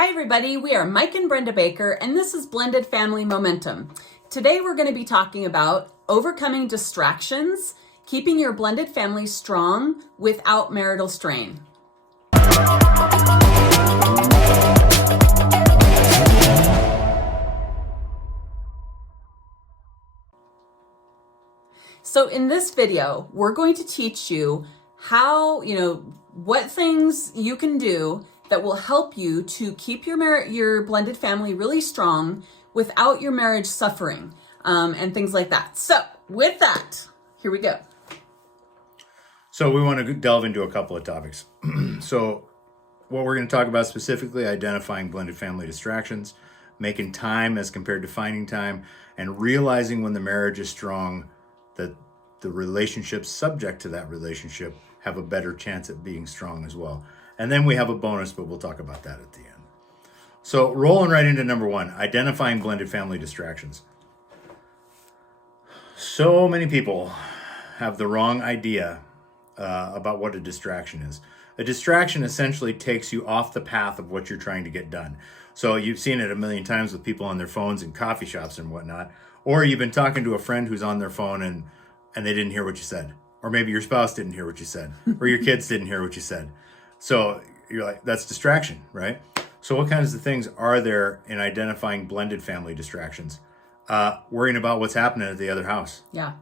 Hi everybody, we are Mike and Brenda Baker and this is Blended Family Momentum. Today we're going to be talking about overcoming distractions, keeping your blended family strong without marital strain. So in this video, we're going to teach you how, what things you can do that will help you to keep your blended family really strong without your marriage suffering, and things like that. So with that, here we go. So we want to delve into a couple of topics. So what we're going to talk about specifically, identifying blended family distractions, making time as compared to finding time, and realizing when the marriage is strong that the relationships subject to that relationship have a better chance at being strong as well. And then we have a bonus, but we'll talk about that at the end. So rolling right into number one, identifying blended family distractions. So many people have the wrong idea about what a distraction is. A distraction essentially takes you off the path of what you're trying to get done. So you've seen it a million times with people on their phones in coffee shops and whatnot, or you've been talking to a friend who's on their phone and they didn't hear what you said. Or maybe your spouse didn't hear what you said, or your kids didn't hear what you said. So you're like, that's distraction, right? So what kinds of things are there in identifying blended family distractions? Worrying about what's happening at the other house. Yeah.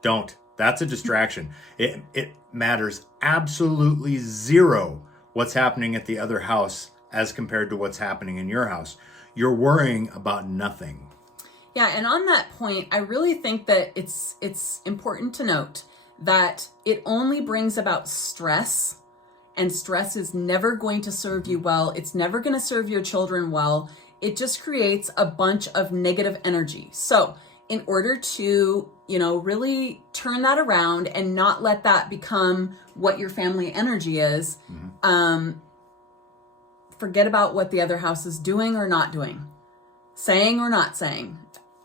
Don't. That's a distraction. It matters absolutely zero what's happening at the other house as compared to what's happening in your house. You're worrying about nothing. Yeah, and on that point, I really think that it's important to note that it only brings about stress, and stress is never going to serve you well. It's never going to serve your children well. It just creates a bunch of negative energy. So in order to, really turn that around and not let that become what your family energy is, forget about what the other house is doing or not doing, saying or not saying,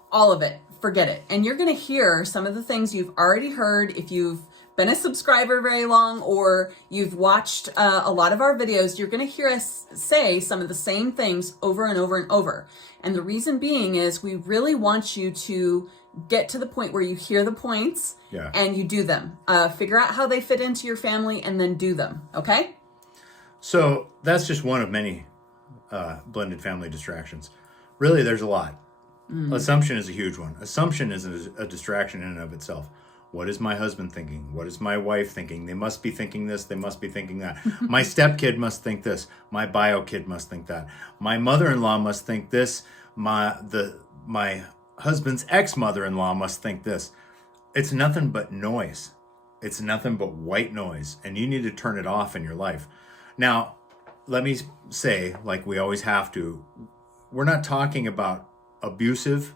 all of it, forget it. And you're going to hear some of the things you've already heard if you've been a subscriber very long or you've watched a lot of our videos. You're going to hear us say some of the same things over and over and over. And the reason being is we really want you to get to the point where you hear the points and you do them. Figure out how they fit into your family and then do them. Okay? So that's just one of many blended family distractions. Really, there's a lot. Assumption is a huge one. Assumption is a distraction in and of itself. What is my husband thinking? What is my wife thinking? They must be thinking this. They must be thinking that. My stepkid must think this. My bio kid must think that. My mother-in-law must think this. My husband's ex-mother-in-law must think this. It's nothing but noise. It's nothing but white noise, and you need to turn it off in your life. Now, let me say, like we always have to, we're not talking about abusive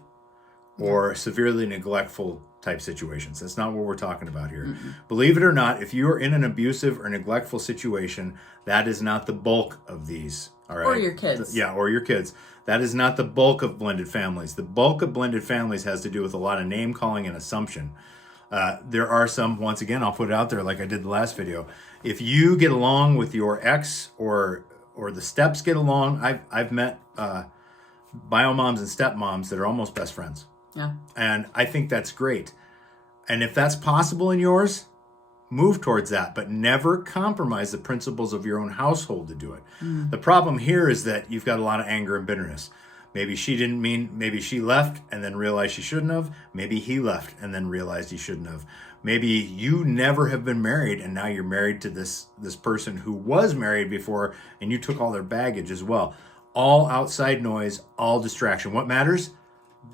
or severely neglectful type situations. That's not what we're talking about here. Mm-hmm. Believe it or not, if you are in an abusive or neglectful situation, that is not the bulk of these. All right. Or your kids. Yeah, or your kids. That is not the bulk of blended families. The bulk of blended families has to do with a lot of name calling and assumption. There are some, once again, I'll put it out there like I did the last video. If you get along with your ex or the steps get along, I've met bio moms and stepmoms that are almost best friends. Yeah. And I think that's great. And if that's possible in yours, move towards that, but never compromise the principles of your own household to do it. The problem here is that you've got a lot of anger and bitterness. Maybe she didn't mean, maybe she left and then realized she shouldn't have. Maybe he left and then realized he shouldn't have. Maybe you never have been married and now you're married to this person who was married before and you took all their baggage as well. All outside noise, all distraction. What matters?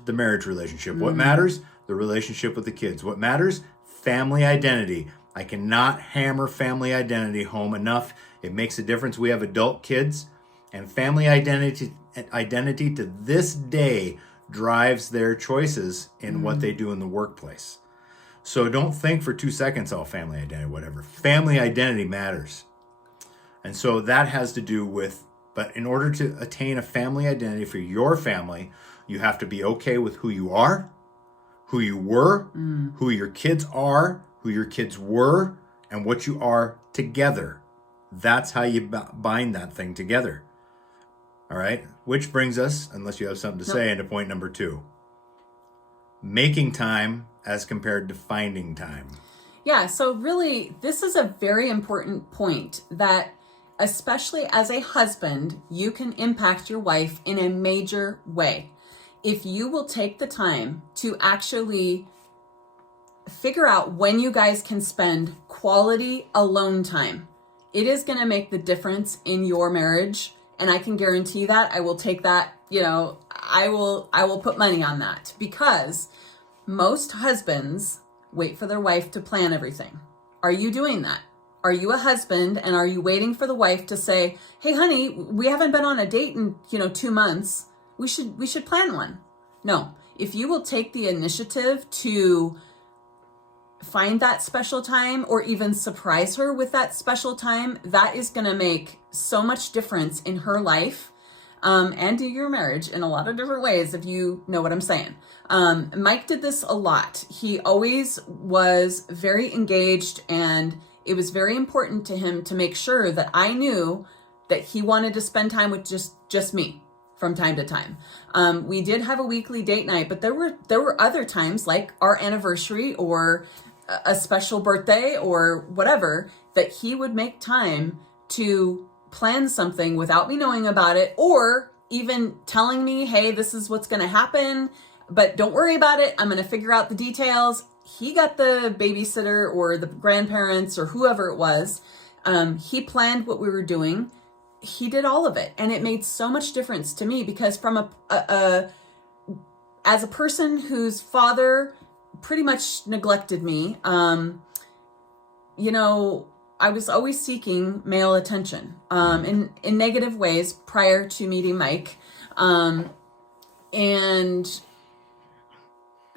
The marriage relationship. What matters? The relationship with the kids. What matters? Family identity. I cannot hammer family identity home enough. It makes a difference. We have adult kids, and family identity to this day drives their choices in what they do in the workplace. So don't think for 2 seconds, oh, family identity, whatever. Family identity matters. And so that has to do with, but in order to attain a family identity for your family, you have to be okay with who you are, who you were, who your kids are, who your kids were, and what you are together. That's how you bind that thing together. All right. Which brings us, unless you have something to say, into point number 2. Making time as compared to finding time. Yeah, so really, this is a very important point that, especially as a husband, you can impact your wife in a major way. If you will take the time to actually figure out when you guys can spend quality alone time, it is going to make the difference in your marriage. And I can guarantee that. I will take that, I will put money on that, because most husbands wait for their wife to plan everything. Are you doing that? Are you a husband, and are you waiting for the wife to say, "Hey honey, we haven't been on a date in, 2 months. We should plan one"? No. If you will take the initiative to find that special time, or even surprise her with that special time, that is going to make so much difference in her life, and in your marriage in a lot of different ways, if you know what I'm saying. Mike did this a lot. He always was very engaged, and it was very important to him to make sure that I knew that he wanted to spend time with just me from time to time. We did have a weekly date night, but there were other times, like our anniversary or a special birthday or whatever, that he would make time to plan something without me knowing about it, or even telling me, "Hey, this is what's going to happen, but don't worry about it. I'm going to figure out the details." He got the babysitter or the grandparents or whoever it was. He planned what we were doing. He did all of it, and it made so much difference to me, because from as a person whose father pretty much neglected me, I was always seeking male attention, in negative ways prior to meeting Mike. And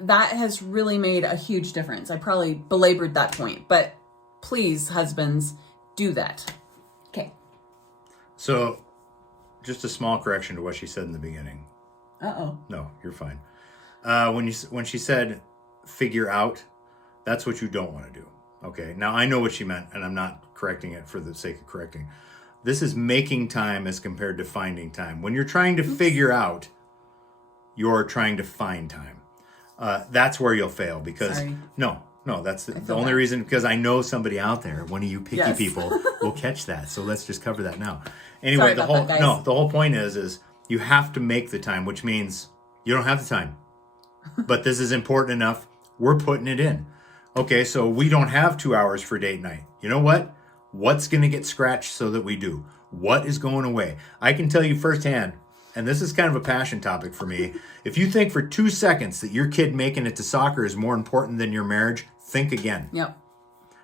that has really made a huge difference. I probably belabored that point, but please, husbands, do that. Okay. So, just a small correction to what she said in the beginning. Uh-oh. No, you're fine. When she said figure out, that's what you don't want to do. Okay. Now I know what she meant, and I'm not correcting it for the sake of correcting. This is making time as compared to finding time. When you're trying to figure out, you're trying to find time. That's where you'll fail, because Sorry. No, that's the only reason, because I know somebody out there, one of you picky people, will catch that. So let's just cover that now. Anyway, the whole point is you have to make the time, which means you don't have the time. But this is important enough. We're putting it in. Okay, so we don't have 2 hours for date night. You know what? What's going to get scratched so that we do? What is going away? I can tell you firsthand, and this is kind of a passion topic for me. If you think for 2 seconds that your kid making it to soccer is more important than your marriage, think again. Yep.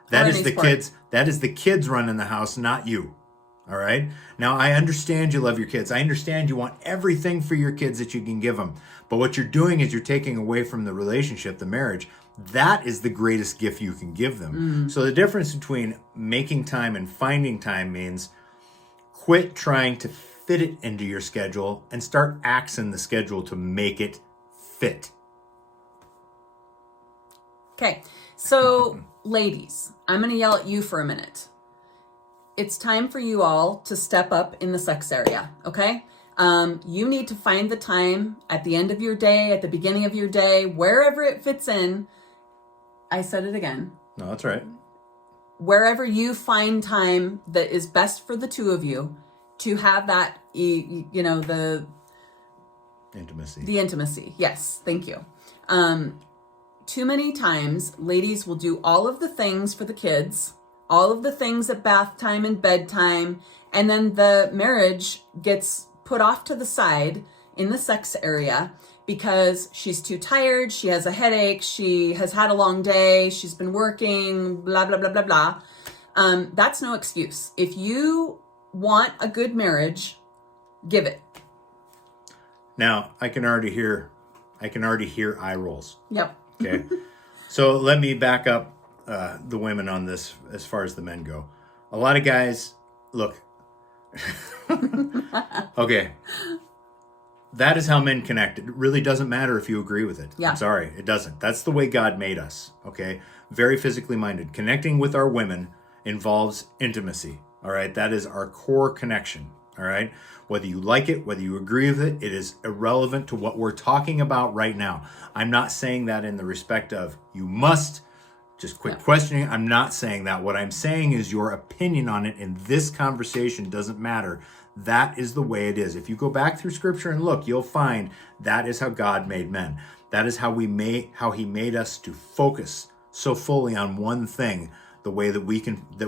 That is the kids running the house, not you. All right? Now, I understand you love your kids. I understand you want everything for your kids that you can give them. But what you're doing is you're taking away from the relationship, the marriage. That is the greatest gift you can give them. So the difference between making time and finding time means quit trying to fit it into your schedule and start axing the schedule to make it fit. Okay, so ladies, I'm going to yell at you for a minute. It's time for you all to step up in the sex area, okay? You need to find the time at the end of your day, at the beginning of your day, wherever it fits in. I said it again. No, that's right. Wherever you find time that is best for the two of you to have that, the intimacy. The intimacy. Yes. Thank you. Too many times, ladies will do all of the things for the kids, all of the things at bath time and bedtime, and then the marriage gets put off to the side in the sex area because she's too tired, she has a headache, she has had a long day, she's been working, blah, blah, blah, blah, blah. That's no excuse. If you want a good marriage, give it. Now, I can already hear eye rolls. Yep. Okay. So let me back up the women on this as far as the men go. A lot of guys, look. Okay. That is how men connect. It really doesn't matter if you agree with it. Yeah. I'm sorry, it doesn't. That's the way God made us, okay? Very physically minded. Connecting with our women involves intimacy, all right? That is our core connection, All right. Whether you like it, whether you agree with it, it is irrelevant to what we're talking about right now. I'm not saying that in the respect of you must. Just quick questioning. I'm not saying that. What I'm saying is your opinion on it in this conversation doesn't matter. That is the way it is. If you go back through scripture and look, you'll find that is how God made men. That is how he made us to focus so fully on one thing, the way that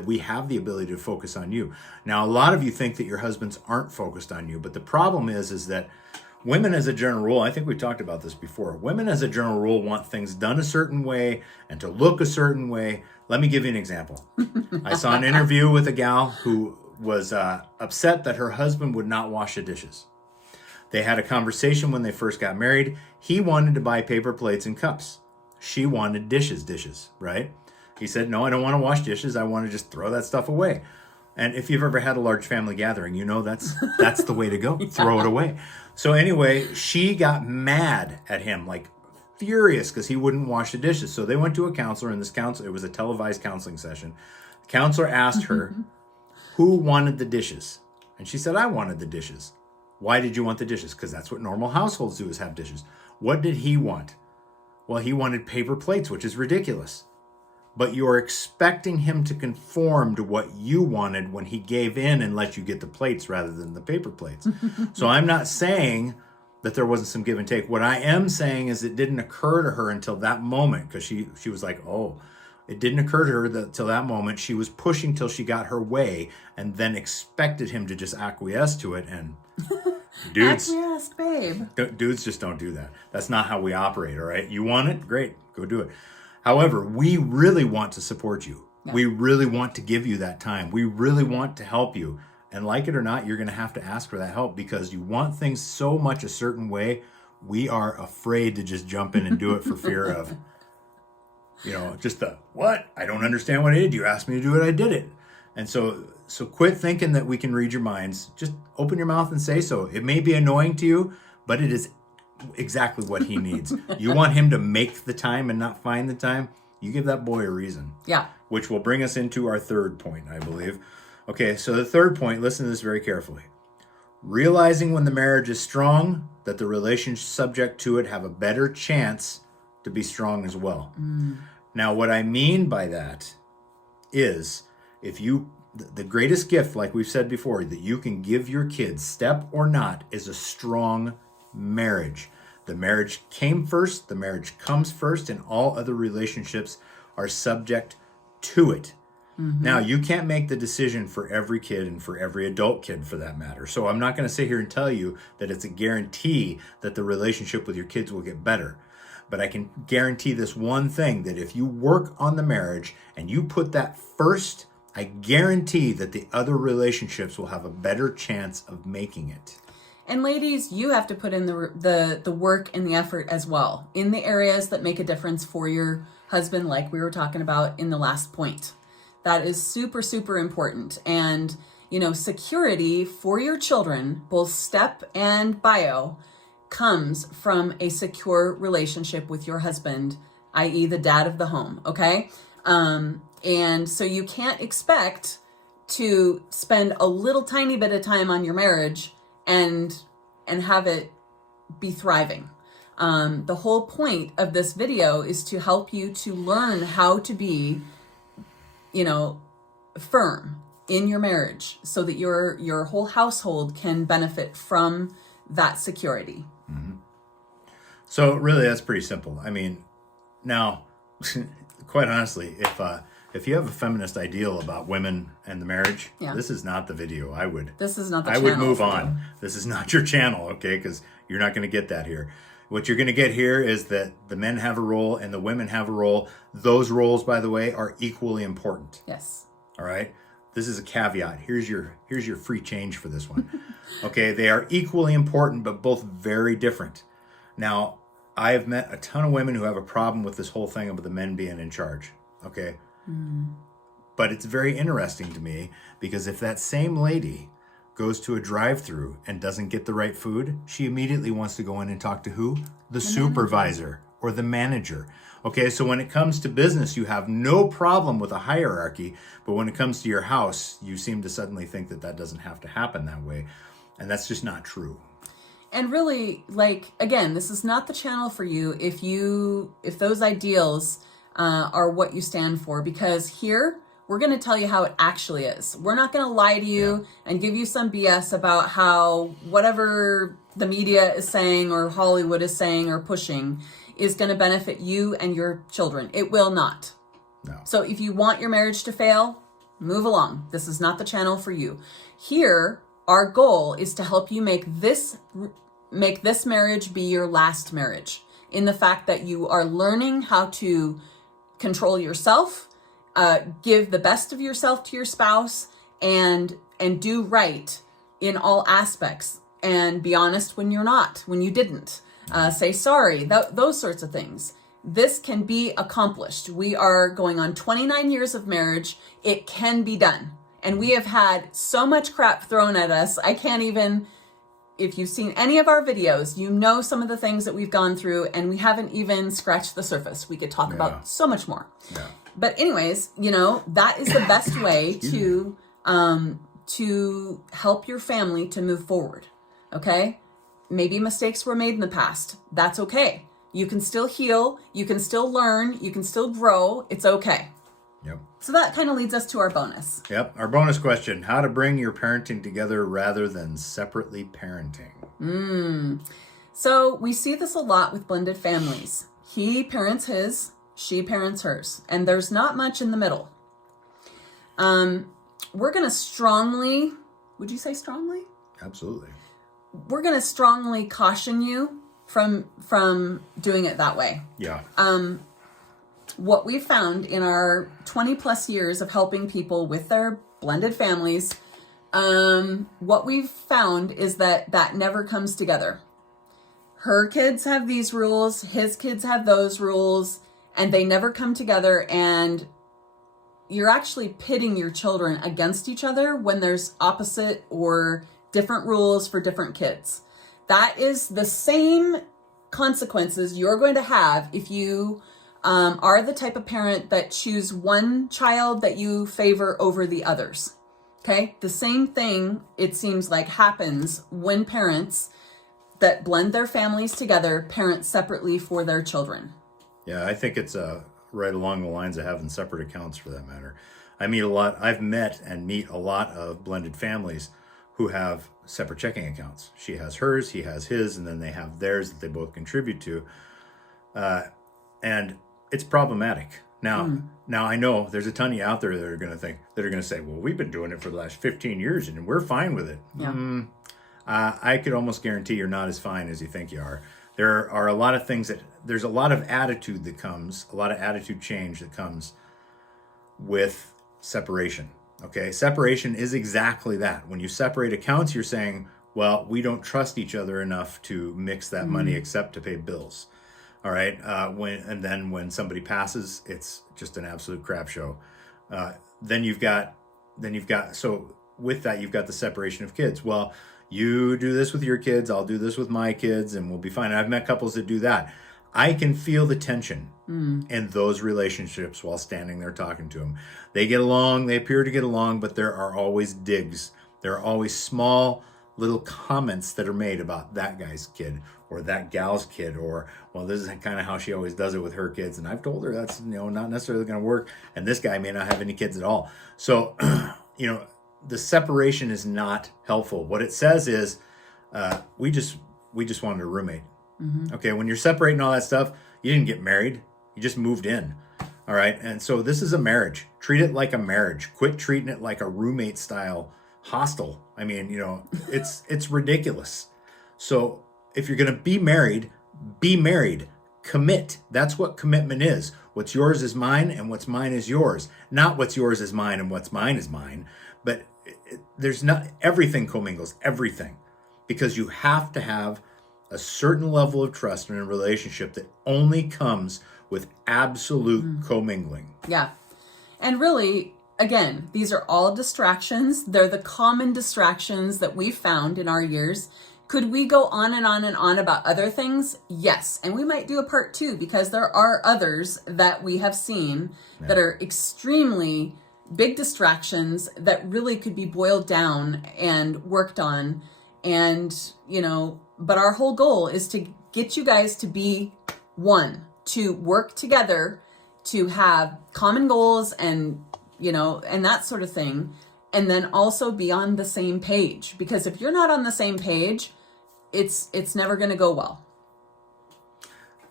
we have the ability to focus on you. Now, a lot of you think that your husbands aren't focused on you, but the problem is that women as a general rule, I think we talked about this before, women as a general rule want things done a certain way and to look a certain way. Let me give you an example. I saw an interview with a gal who was upset that her husband would not wash the dishes. They had a conversation when they first got married. He wanted to buy paper plates and cups. She wanted dishes, right? He said, no, I don't want to wash dishes. I want to just throw that stuff away. And if you've ever had a large family gathering, you know that's the way to go. Yeah. Throw it away. So anyway, she got mad at him, like furious because he wouldn't wash the dishes. So they went to a counselor, and it was a televised counseling session. The counselor asked her, who wanted the dishes? And she said, I wanted the dishes. Why did you want the dishes? Because that's what normal households do, is have dishes. What did he want? Well, he wanted paper plates, which is ridiculous. But you're expecting him to conform to what you wanted when he gave in and let you get the plates rather than the paper plates. So I'm not saying that there wasn't some give and take. What I am saying is it didn't occur to her until that moment, because she was like, oh, it didn't occur to her till that moment. She was pushing till she got her way and then expected him to just acquiesce to it. And dudes, acquiesce, babe. Dudes just don't do that. That's not how we operate, all right? You want it? Great, go do it. However, we really want to support you. Yeah. We really want to give you that time. We really want to help you. And like it or not, you're going to have to ask for that help because you want things so much a certain way. We are afraid to just jump in and do it for fear of, just what? I don't understand what I did. You asked me to do it. I did it. And so quit thinking that we can read your minds. Just open your mouth and say so. It may be annoying to you, but it is exactly what he needs. You want him to make the time and not find the time? You give that boy a reason. Yeah. Which will bring us into our third point, I believe. Okay, so the third point, listen to this very carefully. Realizing when the marriage is strong, that the relationship subject to it have a better chance to be strong as well. Now, what I mean by that is the greatest gift, like we've said before, that you can give your kids, step or not, is a strong marriage. The marriage came first, the marriage comes first, and all other relationships are subject to it. Now, you can't make the decision for every kid and for every adult kid for that matter. So I'm not going to sit here and tell you that it's a guarantee that the relationship with your kids will get better. But I can guarantee this one thing, that if you work on the marriage and you put that first, I guarantee that the other relationships will have a better chance of making it. And ladies, you have to put in the work and the effort as well in the areas that make a difference for your husband, like we were talking about in the last point. That is super, super important. And, security for your children, both step and bio, comes from a secure relationship with your husband, i.e. the dad of the home, okay? And so you can't expect to spend a little tiny bit of time on your marriage and have it be thriving. The whole point of this video is to help you to learn how to be, firm in your marriage so that your whole household can benefit from that security. Mm-hmm. So really, that's pretty simple. I mean, now, quite honestly, if you have a feminist ideal about women and the marriage, this is not the video. This is not the channel. I would move on. This is not your channel, okay? Because you're not going to get that here. What you're going to get here is that the men have a role and the women have a role. Those roles, by the way, are equally important. Yes. All right? This is a caveat. Here's your free change for this one. Okay, they are equally important, but both very different. Now, I have met a ton of women who have a problem with this whole thing about the men being in charge. Okay? But it's very interesting to me because if that same lady goes to a drive-through and doesn't get the right food, she immediately wants to go in and talk to who? The supervisor or the manager. Okay, so when it comes to business, you have no problem with a hierarchy, but when it comes to your house, you seem to suddenly think that that doesn't have to happen that way, and that's just not true. And really, like, again, this is not the channel for you if those ideals are what you stand for, because here we're going to tell you how it actually is. We're not going to lie to you and give you some BS about how whatever the media is saying or Hollywood is saying or pushing is going to benefit you and your children. It will not. No. So if you want your marriage to fail, move along. This is not the channel for you. Here, our goal is to help you make this marriage be your last marriage, in the fact that you are learning how to control yourself, give the best of yourself to your spouse, and do right in all aspects, and be honest when you didn't. Say sorry, those sorts of things. This can be accomplished. We are going on 29 years of marriage. It can be done. And we have had so much crap thrown at us. I can't even, if you've seen any of our videos, you know some of the things that we've gone through, and we haven't even scratched the surface. We could talk about so much more. Yeah. But anyways, that is the best way to help your family to move forward. Okay? Maybe mistakes were made in the past. That's okay. You can still heal. You can still learn. You can still grow. It's okay. Yep. So that kind of leads us to our bonus. Yep. Our bonus question: how to bring your parenting together rather than separately parenting. So we see this a lot with blended families. He parents his, she parents hers, and there's not much in the middle. We're going to strongly, would you say strongly? Absolutely. We're going to strongly caution you from doing it that way. Yeah. What we found in our 20 plus years of helping people with their blended families, what we've found is that never comes together. Her kids have these rules, his kids have those rules, and they never come together, and you're actually pitting your children against each other when there's opposite or different rules for different kids. That is the same consequences you're going to have if you are the type of parent that choose one child that you favor over the others. Okay? The same thing, it seems like, happens when parents that blend their families together parent separately for their children. Yeah, I think it's right along the lines of having separate accounts, for that matter. I've met and meet a lot of blended families who have separate checking accounts. She has hers, he has his, and then they have theirs that they both contribute to. And it's problematic. Now I know there's a ton of you out there that are going to say, well, we've been doing it for the last 15 years and we're fine with it. Yeah. I could almost guarantee you're not as fine as you think you are. There are a lot of things there's a lot of attitude that comes, a lot of attitude change that comes with separation. Okay, separation is exactly that. When you separate accounts, you're saying, well, we don't trust each other enough to mix that money except to pay bills. All right, when somebody passes, it's just an absolute crap show. Then you've got so with that you've got the separation of kids. Well, you do this with your kids, I'll do this with my kids, and we'll be fine. I've met couples that do that. I can feel the tension in those relationships while standing there talking to them. They get along, they appear to get along, but there are always digs. There are always small little comments that are made about that guy's kid or that gal's kid, or, well, this is kind of how she always does it with her kids, and I've told her that's not necessarily going to work, and this guy may not have any kids at all. So, the separation is not helpful. What it says is, we just wanted a roommate. Mm-hmm. Okay, when you're separating all that stuff, you didn't get married. You just moved in. All right, and so this is a marriage. Treat it like a marriage. Quit treating it like a roommate style hostel. It's ridiculous. So if you're going to be married, be married. Commit. That's what commitment is. What's yours is mine, and what's mine is yours. Not what's yours is mine and what's mine is mine. But there's not, everything commingles, everything. Because you have to have a certain level of trust in a relationship that only comes with absolute commingling. Yeah. And really, again, these are all distractions. They're the common distractions that we've found in our years. Could we go on and on and on about other things? Yes. And we might do a part 2 because there are others that we have seen that are extremely big distractions that really could be boiled down and worked on. And, but our whole goal is to get you guys to be one, to work together, to have common goals and, and that sort of thing. And then also be on the same page, because if you're not on the same page, it's never going to go well.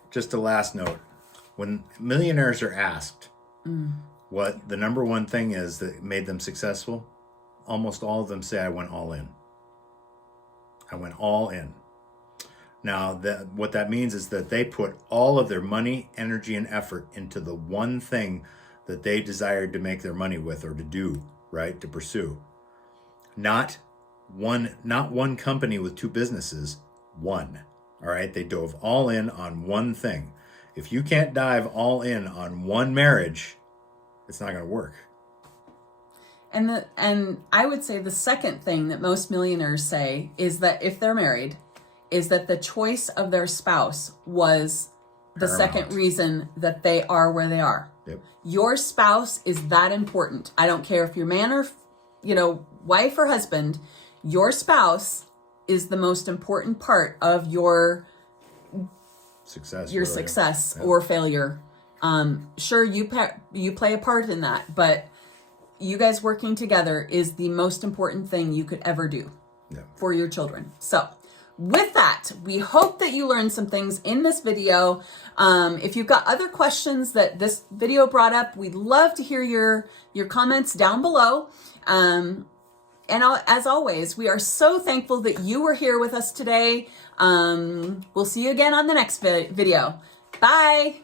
Just a last note. When millionaires are asked what the number one thing is that made them successful, almost all of them say, I went all in. I went all in. Now, what that means is that they put all of their money, energy, and effort into the one thing that they desired to make their money with, or to do, right? To pursue. Not one company with 2 businesses, one. All right? They dove all in on one thing. If you can't dive all in on one marriage, it's not going to work. And I would say the second thing that most millionaires say is that if they're married, is that the choice of their spouse was the second reason that they are where they are. Yep. Your spouse is that important. I don't care if you're man or, wife or husband, your spouse is the most important part of your success, or failure. Sure, you play a part in that, but you guys working together is the most important thing you could ever do for your children. So with that, we hope that you learned some things in this video. If you've got other questions that this video brought up, we'd love to hear your comments down below. And as always, we are so thankful that you were here with us today. We'll see you again on the next video. Bye.